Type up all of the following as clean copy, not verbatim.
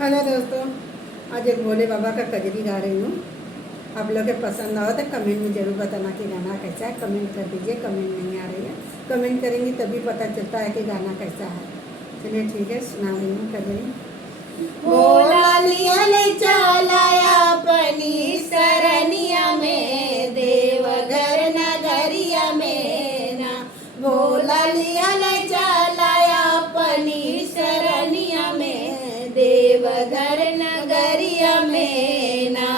Hello दोस्तों, आज एक भोले बाबा का कजरी गा रही हूँ। आप लोग के पसंद आओ तो कमेंट में ज़रूर बताना कि गाना कैसा है। कमेंट कर दीजिए। कमेंट नहीं आ रही है, कमेंट करेंगी तभी पता चलता है कि गाना कैसा है। चलिए ठीक है, सुना रही हूँ कजरी। भोला लिया चलाया पनी सरनिया में देवघर नगरिया में ना। भोला लिया चलाया पनी सरनिया में देवघर नगरिया में ना।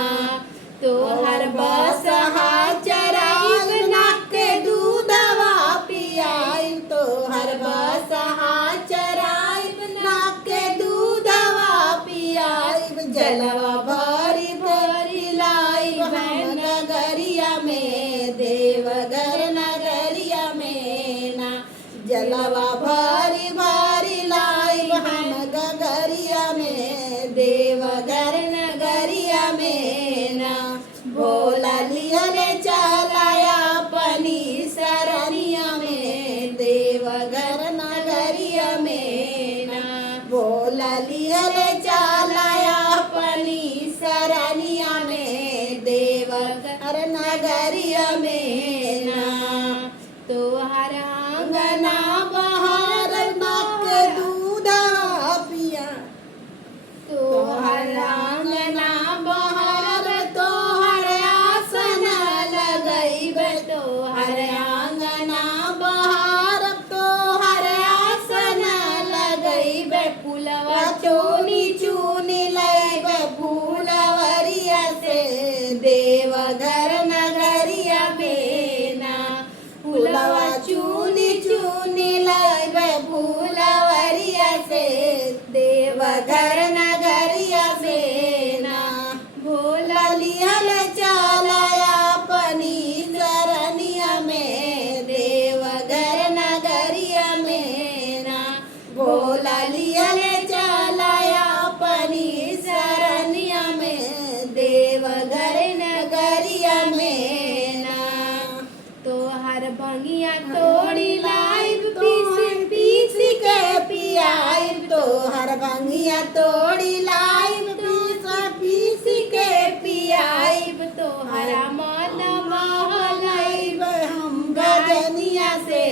तो हर बसहा चराई नाक दूधवा पियाई। तो हर बसहा चराई नाक दूधवा पियाई। जलवा भरी भरी लाई नगरिया में देवघर नगरिया में ना। जलवा भरी भरी लाई हम गगरिया में देवघर नगरिया में ना। भोला लिया चलाया पनी सरनिया में देवघर नगरिया में ना। भोला लिया चलाया पनी सरनिया में देवघर नगरिया में ना। तो हर आंगना बहार नाक दूधा पिया। तो हर आंगना बहार तो हर आसन लगई। तो हर आंगना बहार तो हर आसन लगई। फूलवा चूनी चूनी लई फूलवरिया से देवघर नगरिया में ना। फूलवा चूनी चूनी लई फूलवरिया से देवघर नगरिया में ना। भोला लिया चलाया पनी सरनिया में देवघर नगरिया में ना। भोला लिया चलाया पनी सरनिया में देवघर नगरिया में ना। तो हर भंगिया तोड़ी लाइव पीस के पियाई। तो हर भंगिया तोड़ी लाइव पीस के पियाई। तो हर मन महलाइब हम भजनिया से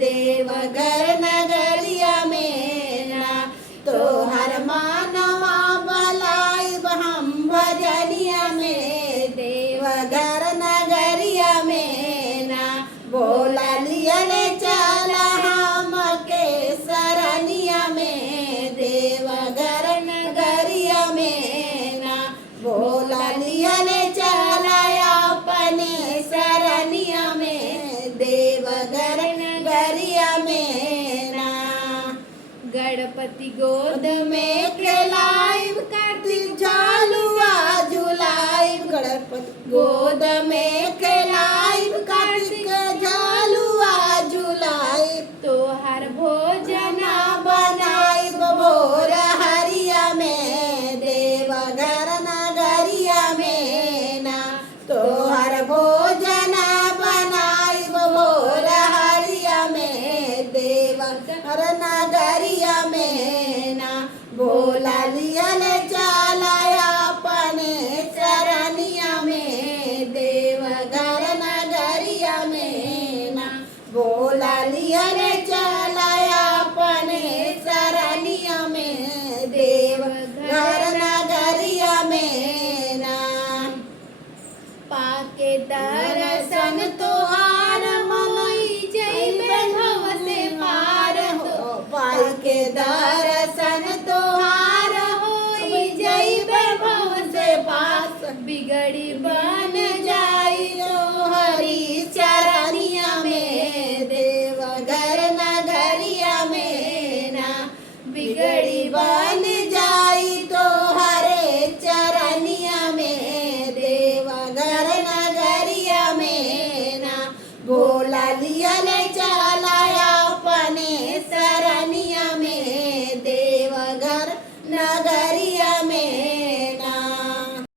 देवघर नगरिया में ना। तो हर मानवा भलाइब हम भजनिया में देवघर नगरिया में ना। भोला लिया चला हम के सरनिया में देवघर नगरिया में ना। भोला लिया चलाया अपने सरनिया में देवघर नगरिया में ना। गणपति गोद में खेलाइब कार्तिक झालुआ झुलाइब। गणपति गोद में खेलाइब कार्तिक झालुआ झुलाइब। तो हर भोजना बनाइब भोर हरिया में देवघर नगरिया में ना। तो हर भोजना बनाइब भोर हरिया में देवघर नगरिया में ना। भोला लिया चलाया अपने सरनिया में देवघर नगरिया में ना। भोला लिया चलाया अपने सरनिया में देवघर नगरिया में ना। पाके दर्शन तोहार मनई जइबे भव से पार हो। पाके दर्शन तोहार होई जइबे भव से पास। बिगड़ी बन जाई तो हरी चरनिया में देवघर नगरिया में ना। बिगड़ी बन जाई तो हरे चरनिया में देवघर नगरिया में ना। भोला लिया